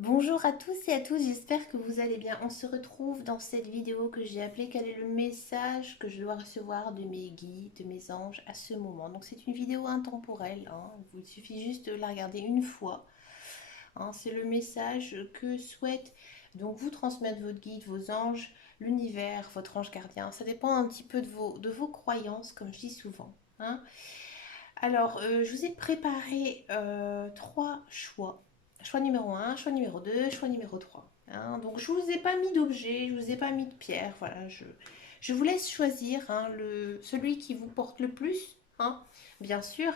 Bonjour à tous et à toutes, j'espère que vous allez bien. On se retrouve dans cette vidéo que j'ai appelée quel est le message que je dois recevoir de mes guides, de mes anges à ce moment. Donc c'est une vidéo intemporelle, hein. Il suffit juste de la regarder une fois, hein. C'est le message que souhaite donc vous transmettre votre guide, vos anges, l'univers, votre ange gardien. Ça dépend un petit peu de vos croyances, comme je dis souvent, hein. Alors, je vous ai préparé trois choix. Choix numéro un, choix numéro 2, choix numéro 3, hein. Donc, je ne vous ai pas mis d'objet, je ne vous ai pas mis de pierre. Voilà, je vous laisse choisir, hein, celui qui vous porte le plus, hein. Bien sûr,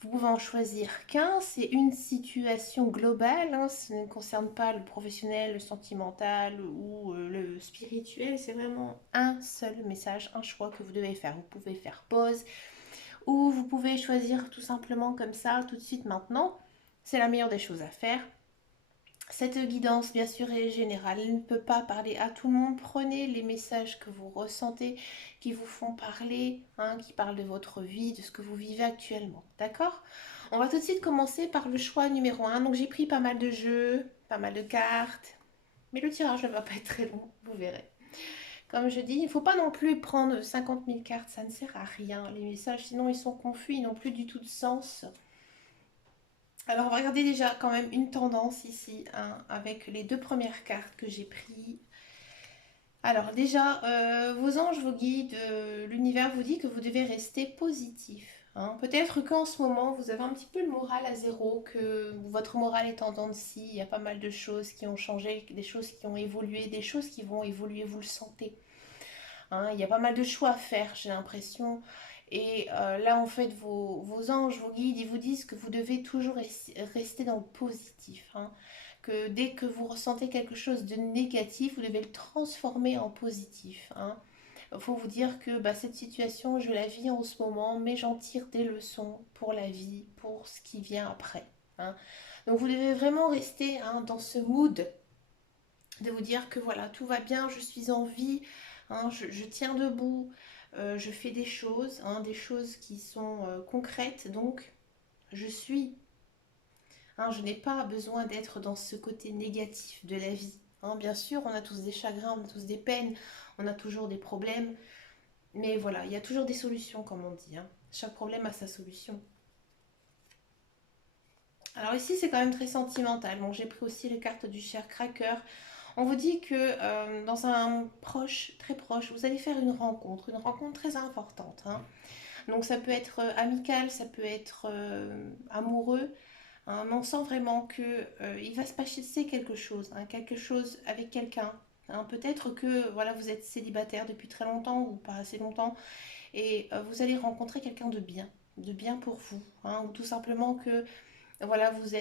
vous pouvez en choisir qu'un. C'est une situation globale, hein. Ça ne concerne pas le professionnel, le sentimental ou le spirituel. C'est vraiment un seul message, un choix que vous devez faire. Vous pouvez faire pause ou vous pouvez choisir tout simplement comme ça, tout de suite maintenant. C'est la meilleure des choses à faire. Cette guidance, bien sûr, est générale. Elle ne peut pas parler à tout le monde. Prenez les messages que vous ressentez, qui vous font parler, hein, qui parlent de votre vie, de ce que vous vivez actuellement. D'accord? On va tout de suite commencer par le choix numéro un. Donc j'ai pris pas mal de jeux, pas mal de cartes. Mais le tirage ne va pas être très long, vous verrez. Comme je dis, il ne faut pas non plus prendre 50 000 cartes, ça ne sert à rien. Les messages, sinon ils sont confus, ils n'ont plus du tout de sens. Alors, on va regarder déjà quand même une tendance ici, hein, avec les deux premières cartes que j'ai prises. Alors déjà, vos anges, vos guides, l'univers vous dit que vous devez rester positif, hein. Peut-être qu'en ce moment, vous avez un petit peu le moral à zéro, que votre moral est en dents de scie. Il y a pas mal de choses qui ont changé, des choses qui ont évolué, des choses qui vont évoluer, vous le sentez, hein. Il y a pas mal de choix à faire, j'ai l'impression. Et là, en fait, vos anges, vos guides, ils vous disent que vous devez toujours rester dans le positif, hein. Que dès que vous ressentez quelque chose de négatif, vous devez le transformer en positif, hein. Il faut vous dire que bah, cette situation, je la vis en ce moment, mais j'en tire des leçons pour la vie, pour ce qui vient après, hein. Donc vous devez vraiment rester, hein, dans ce mood de vous dire que voilà, tout va bien, je suis en vie, hein, je tiens debout, je fais des choses, hein, des choses qui sont concrètes, donc je suis, hein, je n'ai pas besoin d'être dans ce côté négatif de la vie, hein. Bien sûr, on a tous des chagrins, on a tous des peines, on a toujours des problèmes, mais voilà, il y a toujours des solutions, comme on dit, hein. Chaque problème a sa solution. Alors ici, c'est quand même très sentimental. Bon, j'ai pris aussi les cartes du cher cracker. On vous dit que dans un proche, très proche, vous allez faire une rencontre très importante, hein. Donc ça peut être amical, ça peut être amoureux, hein, mais on sent vraiment que il va se passer quelque chose avec quelqu'un, hein. Peut-être que voilà, vous êtes célibataire depuis très longtemps ou pas assez longtemps, et vous allez rencontrer quelqu'un de bien pour vous, hein, ou tout simplement que voilà, vous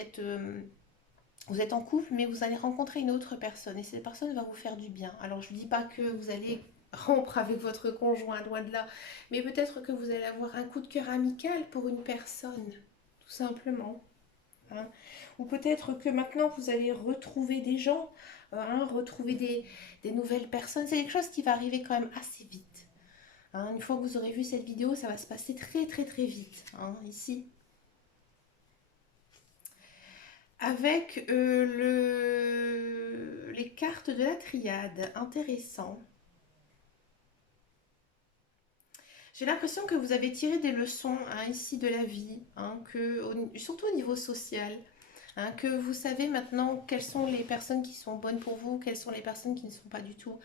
êtes en couple, mais vous allez rencontrer une autre personne et cette personne va vous faire du bien. Alors je ne dis pas que vous allez rompre avec votre conjoint, loin de là, mais peut-être que vous allez avoir un coup de cœur amical pour une personne, tout simplement, hein. Ou peut-être que maintenant vous allez retrouver des gens, hein, retrouver des nouvelles personnes. C'est quelque chose qui va arriver quand même assez vite, hein. Une fois que vous aurez vu cette vidéo, ça va se passer très très très vite, hein, ici. Avec les cartes de la triade, intéressant. J'ai l'impression que vous avez tiré des leçons, hein, ici de la vie, hein, surtout au niveau social, hein, que vous savez maintenant quelles sont les personnes qui sont bonnes pour vous, quelles sont les personnes qui ne sont pas du tout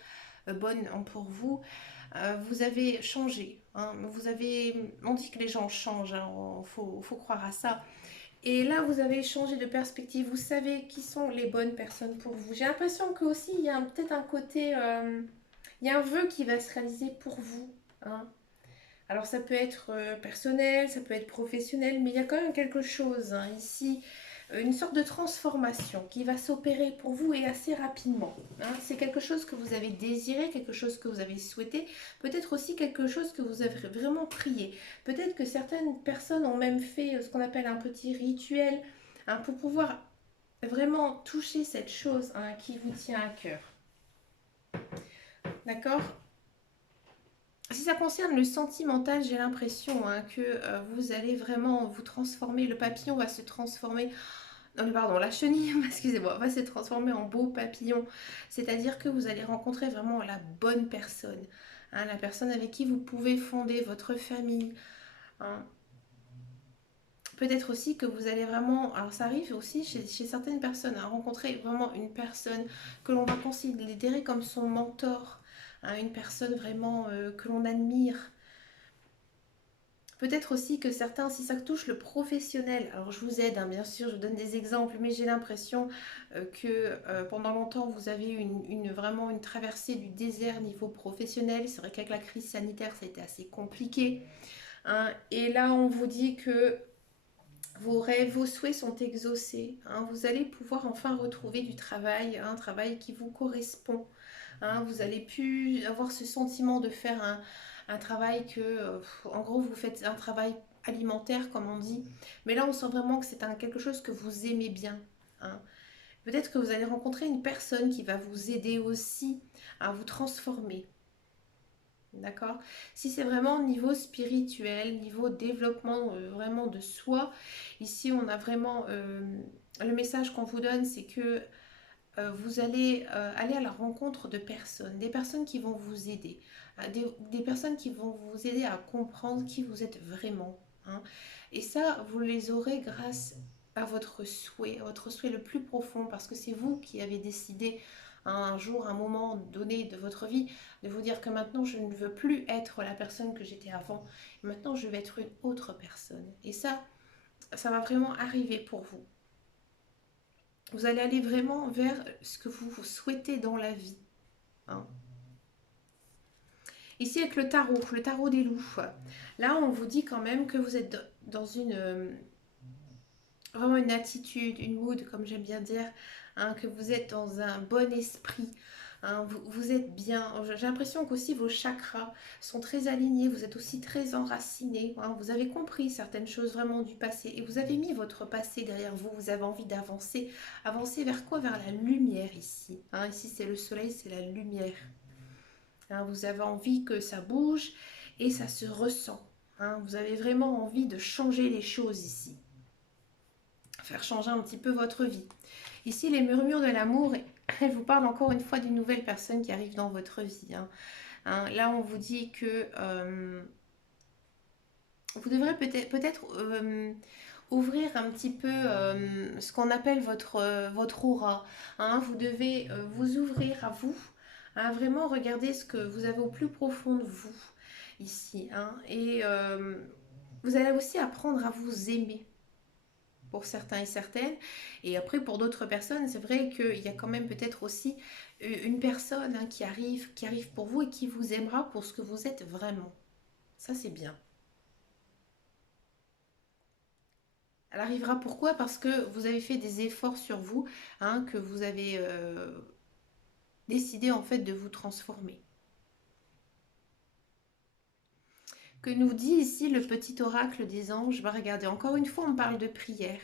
bonnes, hein, pour vous. Vous avez changé, hein, on dit que les gens changent, hein, faut croire à ça. Et là, vous avez changé de perspective. Vous savez qui sont les bonnes personnes pour vous. J'ai l'impression que aussi il y a peut-être un côté, il y a un vœu qui va se réaliser pour vous, hein. Alors ça peut être personnel, ça peut être professionnel, mais il y a quand même quelque chose, hein, ici, une sorte de transformation qui va s'opérer pour vous et assez rapidement, hein. C'est quelque chose que vous avez désiré, quelque chose que vous avez souhaité, peut-être aussi quelque chose que vous avez vraiment prié. Peut-être que certaines personnes ont même fait ce qu'on appelle un petit rituel, hein, pour pouvoir vraiment toucher cette chose, hein, qui vous tient à cœur. D'accord? Si ça concerne le sentimental, j'ai l'impression, hein, que vous allez vraiment vous transformer, le papillon va se transformer Non mais pardon, la chenille, excusez-moi, va se transformer en beau papillon. C'est-à-dire que vous allez rencontrer vraiment la bonne personne. Hein, la personne avec qui vous pouvez fonder votre famille. Hein. Peut-être aussi que vous allez vraiment, alors ça arrive aussi chez certaines personnes, à rencontrer vraiment une personne que l'on va considérer comme son mentor, hein, une personne vraiment que l'on admire. Peut-être aussi que certains, si ça touche le professionnel, alors je vous aide, hein, bien sûr, je vous donne des exemples, mais j'ai l'impression que pendant longtemps, vous avez eu vraiment une traversée du désert niveau professionnel. C'est vrai qu'avec la crise sanitaire, ça a été assez compliqué. Hein. Et là, on vous dit que vos rêves, vos souhaits sont exaucés. Hein. Vous allez pouvoir enfin retrouver du travail, un travail qui vous correspond. Hein. Vous allez plus avoir ce sentiment de faire un travail que, en gros, vous faites un travail alimentaire, comme on dit. Mais là, on sent vraiment que c'est quelque chose que vous aimez bien. Hein. Peut-être que vous allez rencontrer une personne qui va vous aider aussi à vous transformer. D'accord. Si c'est vraiment niveau spirituel, niveau développement vraiment de soi, ici on a vraiment le message qu'on vous donne, c'est que vous allez aller à la rencontre de personnes, des personnes qui vont vous aider, des personnes qui vont vous aider à comprendre qui vous êtes vraiment. Hein. Et ça, vous les aurez grâce à votre souhait le plus profond, parce que c'est vous qui avez décidé un jour, un moment donné de votre vie, de vous dire que maintenant je ne veux plus être la personne que j'étais avant, maintenant je vais être une autre personne. Et ça va vraiment arriver pour vous. Vous allez aller vraiment vers ce que vous souhaitez dans la vie. Hein. Ici avec le tarot des loups, là on vous dit quand même que vous êtes dans vraiment une attitude, une mood, comme j'aime bien dire, hein, que vous êtes dans un bon esprit. Hein, vous êtes bien. J'ai l'impression qu'aussi vos chakras sont très alignés. Vous êtes aussi très enracinés. Hein, vous avez compris certaines choses vraiment du passé. Et vous avez mis votre passé derrière vous. Vous avez envie d'avancer. Avancer vers quoi? Vers la lumière ici. Hein, ici c'est le soleil, c'est la lumière. Hein, vous avez envie que ça bouge et ça se ressent. Hein, vous avez vraiment envie de changer les choses ici. Faire changer un petit peu votre vie. Ici, les murmures de l'amour, elles vous parlent encore une fois d'une nouvelle personne qui arrive dans votre vie. Hein. Hein, là, on vous dit que vous devrez peut-être ouvrir un petit peu ce qu'on appelle votre aura. Hein. Vous devez vous ouvrir à vous, hein, vraiment regarder ce que vous avez au plus profond de vous ici. Hein. Et vous allez aussi apprendre à vous aimer pour certains et certaines. Et après, pour d'autres personnes, c'est vrai qu'il y a quand même peut-être aussi une personne, hein, qui arrive pour vous et qui vous aimera pour ce que vous êtes vraiment. Ça, c'est bien. Elle arrivera pourquoi? Parce que vous avez fait des efforts sur vous, hein, que vous avez décidé en fait de vous transformer. Que nous dit ici le petit oracle des anges? Bah, regardez, encore une fois, on parle de prière.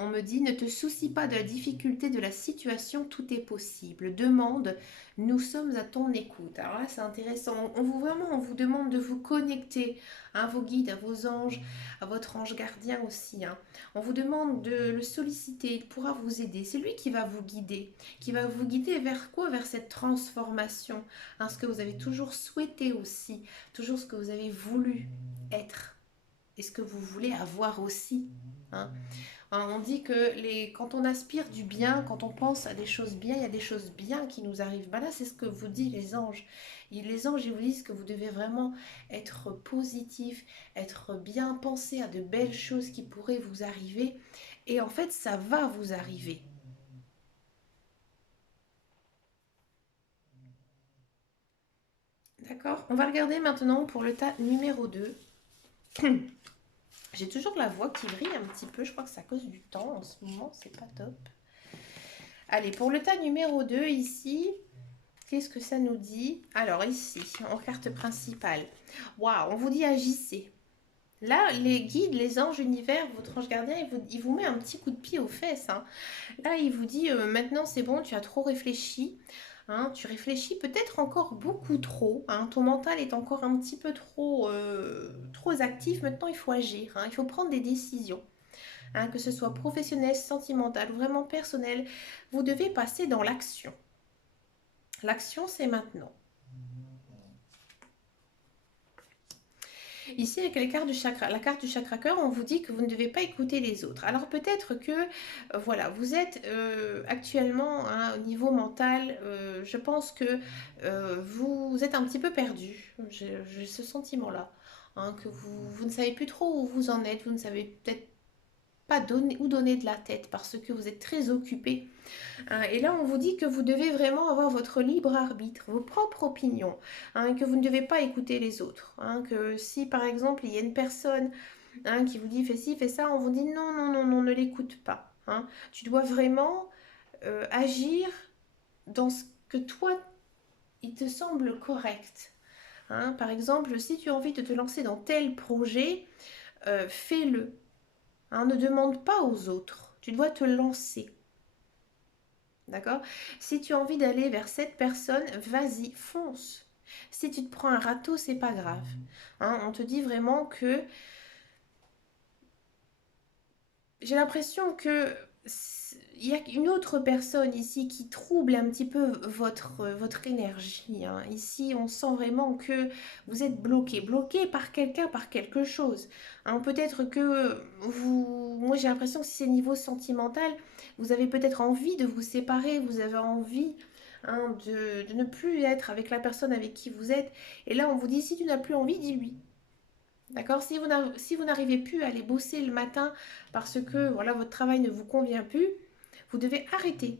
On me dit, ne te soucie pas de la difficulté de la situation, tout est possible. Demande, nous sommes à ton écoute. Alors là, c'est intéressant. On vous demande de vous connecter à vos guides, à vos anges, à votre ange gardien aussi. Hein. On vous demande de le solliciter, il pourra vous aider. C'est lui qui va vous guider vers quoi? Vers cette transformation. Hein, ce que vous avez toujours souhaité aussi, toujours ce que vous avez voulu être et ce que vous voulez avoir aussi. Hein. On dit que quand on aspire du bien, quand on pense à des choses bien, il y a des choses bien qui nous arrivent. Ben là, c'est ce que vous disent les anges. Les anges, ils vous disent que vous devez vraiment être positif, être bien, penser à de belles choses qui pourraient vous arriver. Et en fait, ça va vous arriver. D'accord? On va regarder maintenant pour le tas numéro 2. J'ai toujours la voix qui brille un petit peu. Je crois que c'est à cause du temps en ce moment. C'est pas top. Allez, pour le tas numéro 2 ici, qu'est-ce que ça nous dit? Alors ici, en carte principale, waouh, on vous dit agissez. Là, les guides, les anges univers, votre ange gardien, il vous met un petit coup de pied aux fesses. Hein. Là, il vous dit maintenant c'est bon, tu as trop réfléchi. Hein, tu réfléchis peut-être encore beaucoup trop. Hein, ton mental est encore un petit peu trop actif. Maintenant, il faut agir. Hein, il faut prendre des décisions. hein, que ce soit professionnel, sentimental ou vraiment personnel, vous devez passer dans l'action. L'action, c'est maintenant. Ici, avec les cartes du chakra, la carte du chakra cœur, on vous dit que vous ne devez pas écouter les autres. Alors peut-être que, voilà, vous êtes actuellement hein, au niveau mental, je pense que vous êtes un petit peu perdu. J'ai ce sentiment-là, hein, que vous ne savez plus trop où vous en êtes, vous ne savez peut-être pas donner, où donner de la tête parce que vous êtes très occupé. Hein, et là, on vous dit que vous devez vraiment avoir votre libre arbitre, vos propres opinions, hein, que vous ne devez pas écouter les autres. Hein, que si, par exemple, il y a une personne hein, qui vous dit fais ci, fais ça, on vous dit non, non, non, non, ne l'écoute pas. Hein. Tu dois vraiment agir dans ce que toi, il te semble correct. Hein. Par exemple, si tu as envie de te lancer dans tel projet, fais-le. Hein, ne demande pas aux autres. Tu dois te lancer. D'accord? Si tu as envie d'aller vers cette personne, vas-y, fonce. Si tu te prends un râteau, c'est pas grave. Hein, on te dit vraiment que j'ai l'impression que il y a une autre personne ici qui trouble un petit peu votre énergie. Hein. Ici, on sent vraiment que vous êtes bloqué, bloqué par quelqu'un, par quelque chose. Hein, peut-être que moi j'ai l'impression que si c'est niveau sentimental, vous avez peut-être envie de vous séparer, vous avez envie hein, de ne plus être avec la personne avec qui vous êtes. Et là, on vous dit, si tu n'as plus envie, dis-lui. D'accord? Si vous n'arrivez plus à aller bosser le matin parce que voilà, votre travail ne vous convient plus, vous devez arrêter.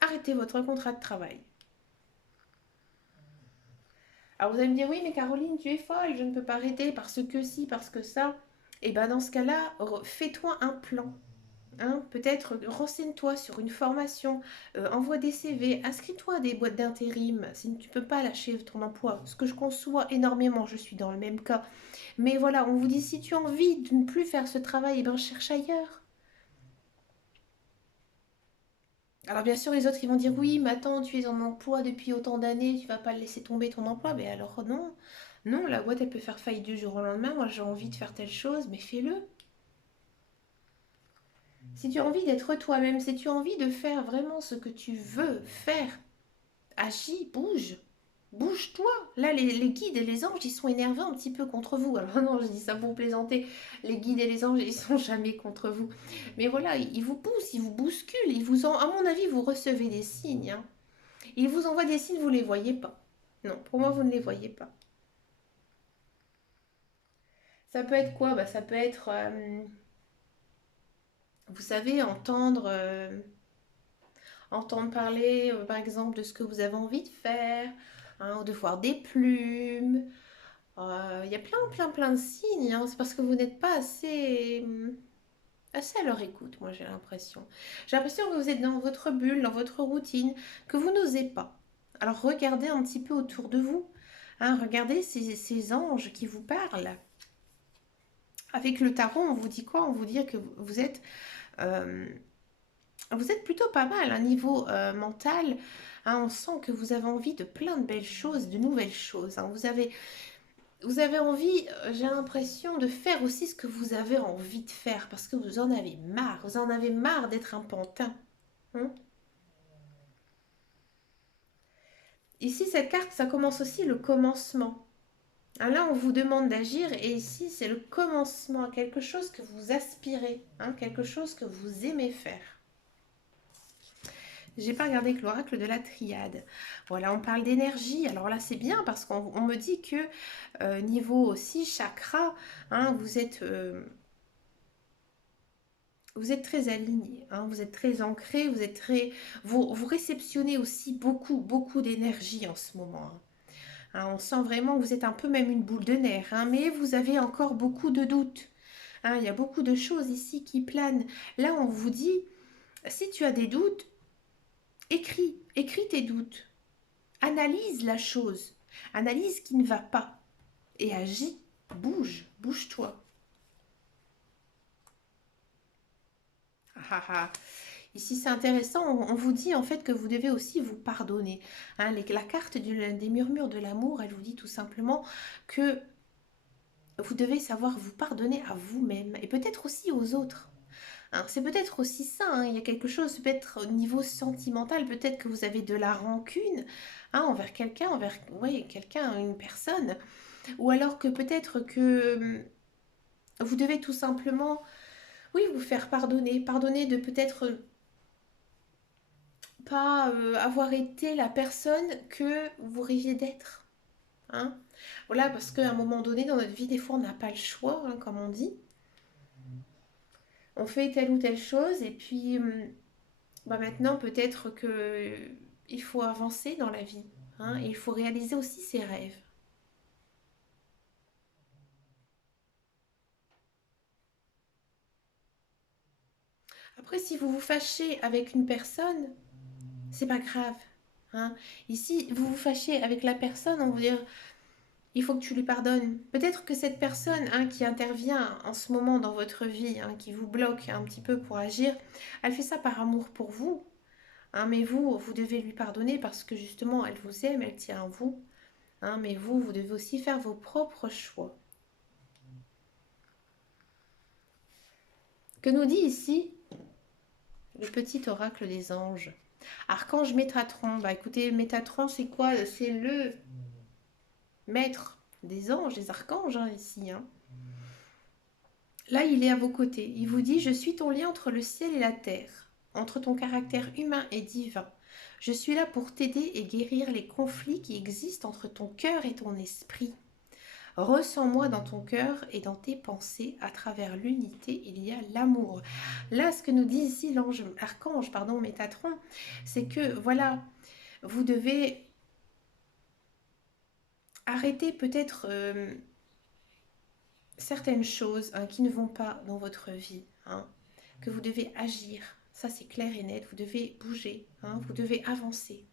Arrêter votre contrat de travail. Alors vous allez me dire, oui, mais Caroline, tu es folle, je ne peux pas arrêter parce que si, parce que ça. Et bien dans ce cas-là, fais-toi un plan. Hein, peut-être renseigne-toi sur une formation, envoie des CV, inscris-toi à des boîtes d'intérim si tu ne peux pas lâcher ton emploi. Ce que je conçois énormément, je suis dans le même cas. Mais voilà, on vous dit si tu as envie de ne plus faire ce travail, eh ben cherche ailleurs. Alors bien sûr, les autres ils vont dire oui, mais attends, tu es en emploi depuis autant d'années, tu vas pas laisser tomber ton emploi. Mais alors non, non, la boîte elle peut faire faillite du jour au lendemain. Moi j'ai envie de faire telle chose, mais fais-le. Si tu as envie d'être toi-même, si tu as envie de faire vraiment ce que tu veux faire, agis, bouge. Bouge-toi. Là, les guides et les anges, ils sont énervés un petit peu contre vous. Alors non, je dis ça pour plaisanter. Les guides et les anges, ils sont jamais contre vous. Mais voilà, ils vous poussent, ils vous bousculent. À mon avis, vous recevez des signes. Hein. Ils vous envoient des signes, vous ne les voyez pas. Non, pour moi, vous ne les voyez pas. Ça peut être quoi? Bah, ça peut être, vous savez, entendre parler, par exemple, de ce que vous avez envie de faire, hein, ou de voir des plumes. Il y a plein, plein, plein de signes. Hein. C'est parce que vous n'êtes pas assez à leur écoute, moi j'ai l'impression. J'ai l'impression que vous êtes dans votre bulle, dans votre routine, que vous n'osez pas. Alors regardez un petit peu autour de vous. Hein, regardez ces anges qui vous parlent. Avec le tarot, on vous dit quoi? On vous dit que euh, vous êtes plutôt pas mal, un niveau mental. Hein, on sent que vous avez envie de plein de belles choses, de nouvelles choses. Hein. Vous avez envie, j'ai l'impression, de faire aussi ce que vous avez envie de faire parce que vous en avez marre. Vous en avez marre d'être un pantin. Hein. Ici, cette carte, ça commence aussi le commencement. Ah, là, on vous demande d'agir et ici, c'est le commencement à quelque chose que vous aspirez, hein, quelque chose que vous aimez faire. J'ai pas regardé que l'oracle de la triade. Voilà, on parle d'énergie. Alors là, c'est bien parce qu'on me dit que niveau aussi chakra, hein, vous êtes très aligné, hein, vous êtes très ancré, vous réceptionnez aussi beaucoup, beaucoup d'énergie en ce moment. Hein. Hein, on sent vraiment que vous êtes un peu même une boule de nerfs, hein, mais vous avez encore beaucoup de doutes. Hein, il y a beaucoup de choses ici qui planent. Là, on vous dit, si tu as des doutes, écris tes doutes. Analyse la chose. Analyse ce qui ne va pas. Et agis. Bouge-toi. Ah, ah, ah. Ici, c'est intéressant. On vous dit en fait que vous devez aussi vous pardonner. Hein, la carte des murmures de l'amour, elle vous dit tout simplement que vous devez savoir vous pardonner à vous-même et peut-être aussi aux autres. Hein. C'est peut-être aussi ça, hein, il y a quelque chose, peut-être au niveau sentimental, peut-être que vous avez de la rancune, hein, envers quelqu'un, ouais, quelqu'un, une personne, ou alors que peut-être que vous devez tout simplement, oui, vous faire pardonner, pardonner de peut-être pas avoir été la personne que vous rêviez d'être. Hein. Voilà, parce qu'à un moment donné dans notre vie, des fois, on n'a pas le choix, hein, comme on dit. On fait telle ou telle chose, et puis bah maintenant, peut-être que il faut avancer dans la vie. Hein, et il faut réaliser aussi ses rêves. Après, si vous vous fâchez avec une personne, c'est pas grave. Hein. Ici, vous vous fâchez avec la personne, on vous dire il faut que tu lui pardonnes. Peut-être que cette personne, hein, qui intervient en ce moment dans votre vie, hein, qui vous bloque un petit peu pour agir, elle fait ça par amour pour vous. Hein, mais vous, vous devez lui pardonner parce que justement, elle vous aime, elle tient à vous. Hein, mais vous, vous devez aussi faire vos propres choix. Que nous dit ici le petit oracle des anges? Archange Métatron. Bah écoutez, Métatron, c'est quoi? C'est le maître des anges, des archanges, hein, ici. Hein. Là, il est à vos côtés. Il vous dit, je suis ton lien entre le ciel et la terre, entre ton caractère humain et divin. Je suis là pour t'aider et guérir les conflits qui existent entre ton cœur et ton esprit. Ressens-moi dans ton cœur et dans tes pensées. À travers l'unité, il y a l'amour. Là, ce que nous dit ici l'ange, archange, pardon, Métatron, c'est que voilà, vous devez arrêter peut-être certaines choses, hein, qui ne vont pas dans votre vie, hein, que vous devez agir. Ça, c'est clair et net. Vous devez bouger, hein, vous devez avancer.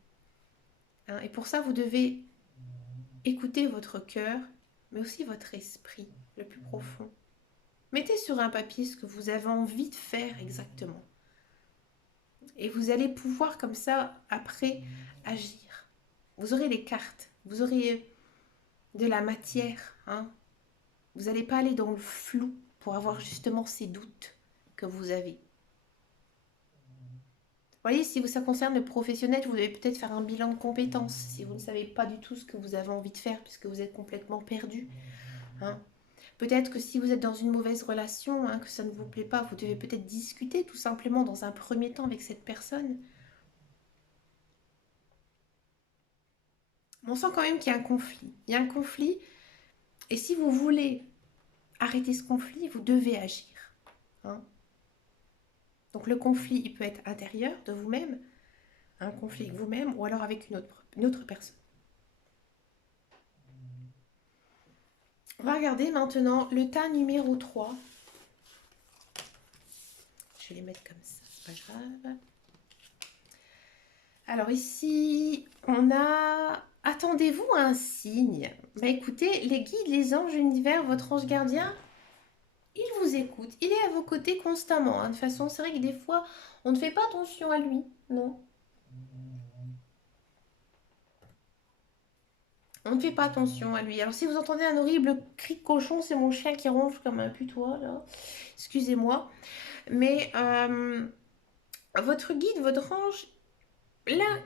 Hein, et pour ça, vous devez écouter votre cœur, mais aussi votre esprit le plus profond. Mettez sur un papier ce que vous avez envie de faire exactement. Et vous allez pouvoir comme ça, après, agir. Vous aurez les cartes, vous aurez de la matière. Hein. Vous n'allez pas aller dans le flou pour avoir justement ces doutes que vous avez. Vous voyez, si ça concerne le professionnel, vous devez peut-être faire un bilan de compétences si vous ne savez pas du tout ce que vous avez envie de faire puisque vous êtes complètement perdu. Hein. Peut-être que si vous êtes dans une mauvaise relation, hein, que ça ne vous plaît pas, vous devez peut-être discuter tout simplement dans un premier temps avec cette personne. On sent quand même qu'il y a un conflit. Il y a un conflit et si vous voulez arrêter ce conflit, vous devez agir. Hein. Donc le conflit, il peut être intérieur de vous-même, un conflit avec vous-même ou alors avec une autre personne. On va regarder maintenant le tas numéro 3. Je vais les mettre comme ça, c'est pas grave. Alors ici, on a... Attendez-vous à un signe. Bah écoutez, les guides, les anges, l'univers, votre ange gardien, il vous écoute. Il est à vos côtés constamment. Hein. De toute façon, c'est vrai que des fois, on ne fait pas attention à lui. Non. On ne fait pas attention à lui. Alors si vous entendez un horrible cri de cochon, c'est mon chien qui ronfle comme un putois, là. Excusez-moi. Mais votre guide, votre ange, là,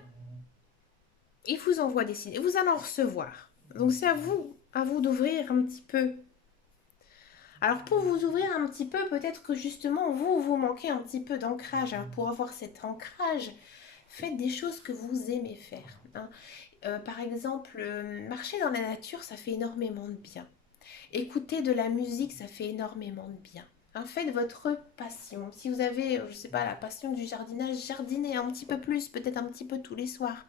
il vous envoie des signes. Et vous allez en recevoir. Donc c'est à vous d'ouvrir un petit peu. Alors pour vous ouvrir un petit peu, peut-être que justement, vous manquez un petit peu d'ancrage. Alors pour avoir cet ancrage, faites des choses que vous aimez faire. Hein. Par exemple, marcher dans la nature, ça fait énormément de bien. Écouter de la musique, ça fait énormément de bien. Hein, faites votre passion. Si vous avez, je ne sais pas, la passion du jardinage, jardinez un petit peu plus, peut-être un petit peu tous les soirs.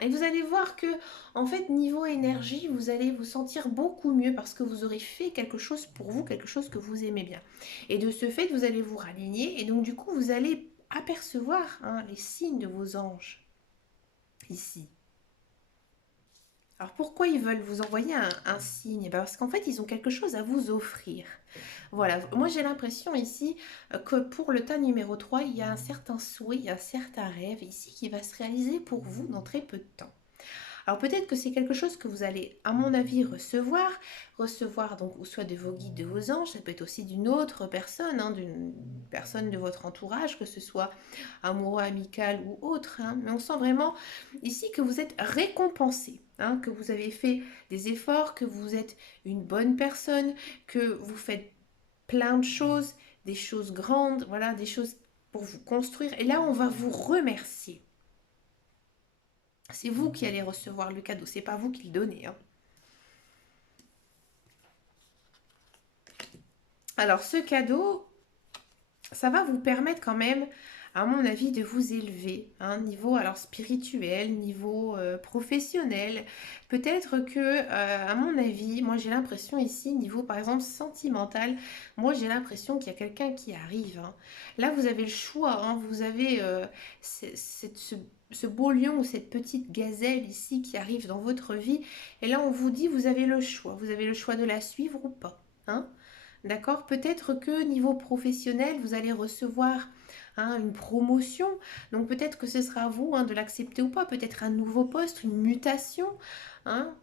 Et vous allez voir que, en fait, niveau énergie, vous allez vous sentir beaucoup mieux parce que vous aurez fait quelque chose pour vous, quelque chose que vous aimez bien. Et de ce fait, vous allez vous raligner et donc du coup, vous allez apercevoir, hein, les signes de vos anges ici. Alors pourquoi ils veulent vous envoyer un signe? Parce qu'en fait, ils ont quelque chose à vous offrir. Voilà, moi j'ai l'impression ici que pour le tas numéro 3, il y a un certain souhait, il y a un certain rêve ici qui va se réaliser pour vous dans très peu de temps. Alors peut-être que c'est quelque chose que vous allez, à mon avis, recevoir donc ou soit de vos guides, de vos anges, ça peut être aussi d'une autre personne, hein, d'une personne de votre entourage, que ce soit amoureux, amical ou autre, hein. Mais on sent vraiment ici que vous êtes récompensé, hein, que vous avez fait des efforts, que vous êtes une bonne personne, que vous faites plein de choses, des choses grandes, voilà, des choses pour vous construire. Et là, on va vous remercier. C'est vous qui allez recevoir le cadeau, c'est pas vous qui le donnez, hein. Alors, ce cadeau, ça va vous permettre quand même, à mon avis, de vous élever, hein, niveau alors spirituel, niveau professionnel. Peut-être que, à mon avis, moi j'ai l'impression ici, niveau par exemple sentimental, moi j'ai l'impression qu'il y a quelqu'un qui arrive, hein. Là, vous avez le choix, hein, vous avez ce beau lion ou cette petite gazelle ici qui arrive dans votre vie. Et là, on vous dit, vous avez le choix. Vous avez le choix de la suivre ou pas, hein. D'accord? Peut-être que niveau professionnel, vous allez recevoir, hein, une promotion. Donc peut-être que ce sera à vous, hein, de l'accepter ou pas. Peut-être un nouveau poste, une mutation, hein.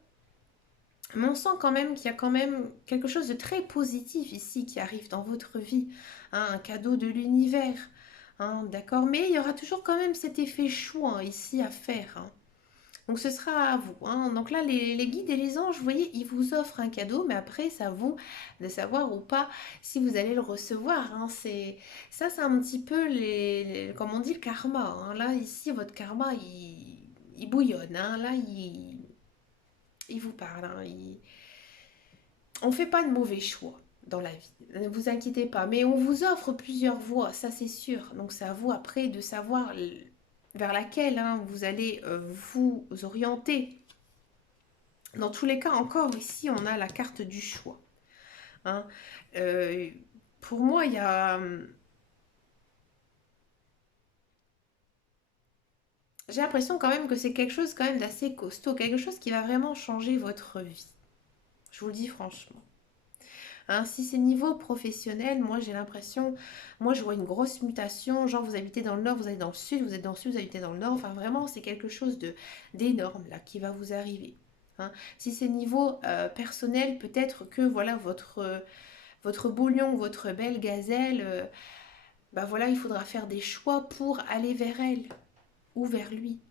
Mais on sent quand même qu'il y a quand même quelque chose de très positif ici qui arrive dans votre vie, hein, un cadeau de l'univers, hein, d'accord? Mais il y aura toujours quand même cet effet chou, hein, ici à faire, hein. Donc ce sera à vous, hein. Donc là, les guides et les anges, vous voyez, ils vous offrent un cadeau, mais après, c'est à vous de savoir ou pas si vous allez le recevoir, hein. C'est un petit peu comme on dit, le karma, hein. Là, ici, votre karma, il bouillonne, hein. Là, il vous parle, hein. On ne fait pas de mauvais choix dans la vie. Ne vous inquiétez pas. Mais on vous offre plusieurs voies, ça c'est sûr. Donc c'est à vous après de savoir vers laquelle, hein, vous allez vous orienter. Dans tous les cas, encore ici, on a la carte du choix, hein. Euh, pour moi, il y a... J'ai l'impression quand même que c'est quelque chose quand même d'assez costaud, quelque chose qui va vraiment changer votre vie. Je vous le dis franchement. Hein, si c'est niveau professionnel, moi j'ai l'impression, moi je vois une grosse mutation, genre vous habitez dans le nord, vous allez dans le sud, vous êtes dans le sud, vous habitez dans le nord, enfin vraiment c'est quelque chose d'énorme là qui va vous arriver, hein. Si c'est niveau personnel, peut-être que voilà votre beau lion, votre belle gazelle, bah voilà, il faudra faire des choix pour aller vers elle ou vers lui.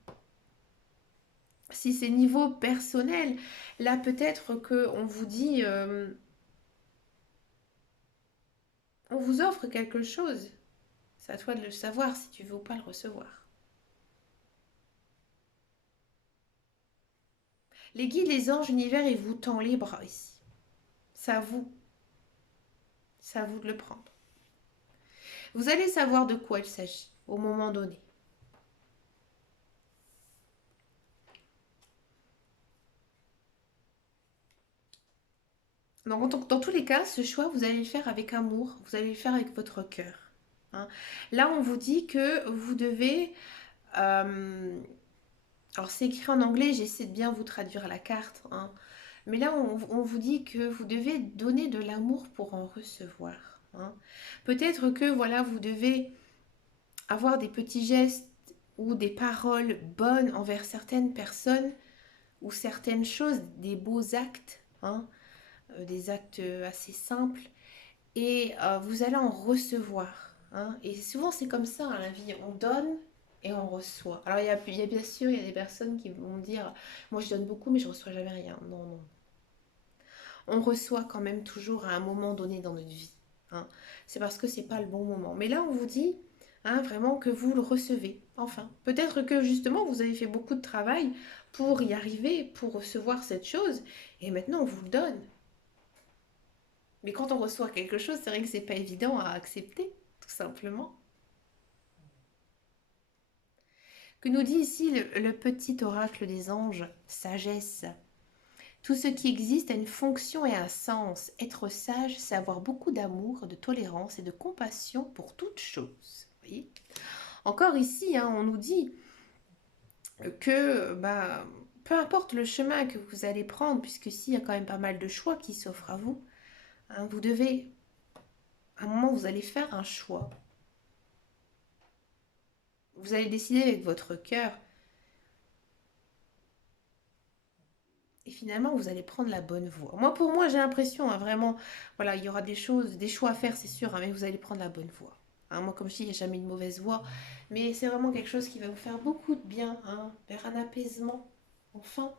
Si c'est niveau personnel, là peut-être que on vous dit, on vous offre quelque chose. C'est à toi de le savoir si tu veux ou pas le recevoir. Les guides, les anges, l'univers, ils vous tend les bras ici. C'est à vous. C'est à vous de le prendre. Vous allez savoir de quoi il s'agit au moment donné. Donc, dans tous les cas, ce choix, vous allez le faire avec amour, vous allez le faire avec votre cœur, hein. Là, on vous dit que vous devez... alors, c'est écrit en anglais, j'essaie de bien vous traduire la carte, hein. Mais là, on vous dit que vous devez donner de l'amour pour en recevoir, hein. Peut-être que, voilà, vous devez avoir des petits gestes ou des paroles bonnes envers certaines personnes ou certaines choses, des beaux actes, hein, des actes assez simples, et vous allez en recevoir, hein. Et souvent c'est comme ça, hein, la vie, on donne et on reçoit. Alors il y a bien sûr, il y a des personnes qui vont dire, moi je donne beaucoup mais je reçois jamais rien. Non, non. On reçoit quand même toujours à un moment donné dans notre vie, hein. C'est parce que c'est pas le bon moment. Mais là on vous dit, hein, vraiment que vous le recevez, enfin. Peut-être que justement vous avez fait beaucoup de travail pour y arriver, pour recevoir cette chose, et maintenant on vous le donne. Mais quand on reçoit quelque chose, c'est vrai que c'est pas évident à accepter, tout simplement. Que nous dit ici le petit oracle des anges, sagesse. Tout ce qui existe a une fonction et un sens. Être sage, c'est avoir beaucoup d'amour, de tolérance et de compassion pour toute chose. Vous voyez. Encore ici, hein, on nous dit que bah, peu importe le chemin que vous allez prendre, puisque ici il y a quand même pas mal de choix qui s'offrent à vous, hein, vous devez, à un moment, vous allez faire un choix. Vous allez décider avec votre cœur finalement vous allez prendre la bonne voie. Moi, pour moi, j'ai l'impression, hein, vraiment, voilà, il y aura des choses, des choix à faire, c'est sûr, hein, mais vous allez prendre la bonne voie. Hein, moi, comme je dis, il n'y a jamais une mauvaise voie, mais c'est vraiment quelque chose qui va vous faire beaucoup de bien, hein, vers un apaisement, enfin.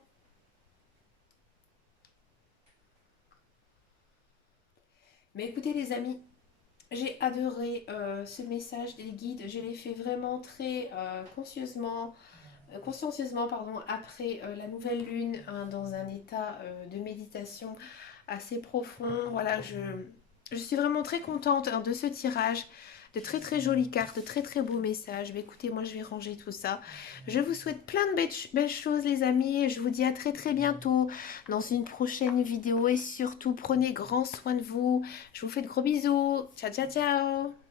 Mais écoutez, les amis, j'ai adoré ce message des guides. Je l'ai fait vraiment très consciencieusement, pardon, après la nouvelle lune, hein, dans un état de méditation assez profond. Voilà, je suis vraiment très contente, hein, de ce tirage. De très très jolies cartes, de très très beaux messages. Mais écoutez, moi je vais ranger tout ça. Je vous souhaite plein de belles choses, les amis. Et je vous dis à très très bientôt dans une prochaine vidéo. Et surtout, prenez grand soin de vous. Je vous fais de gros bisous. Ciao, ciao, ciao.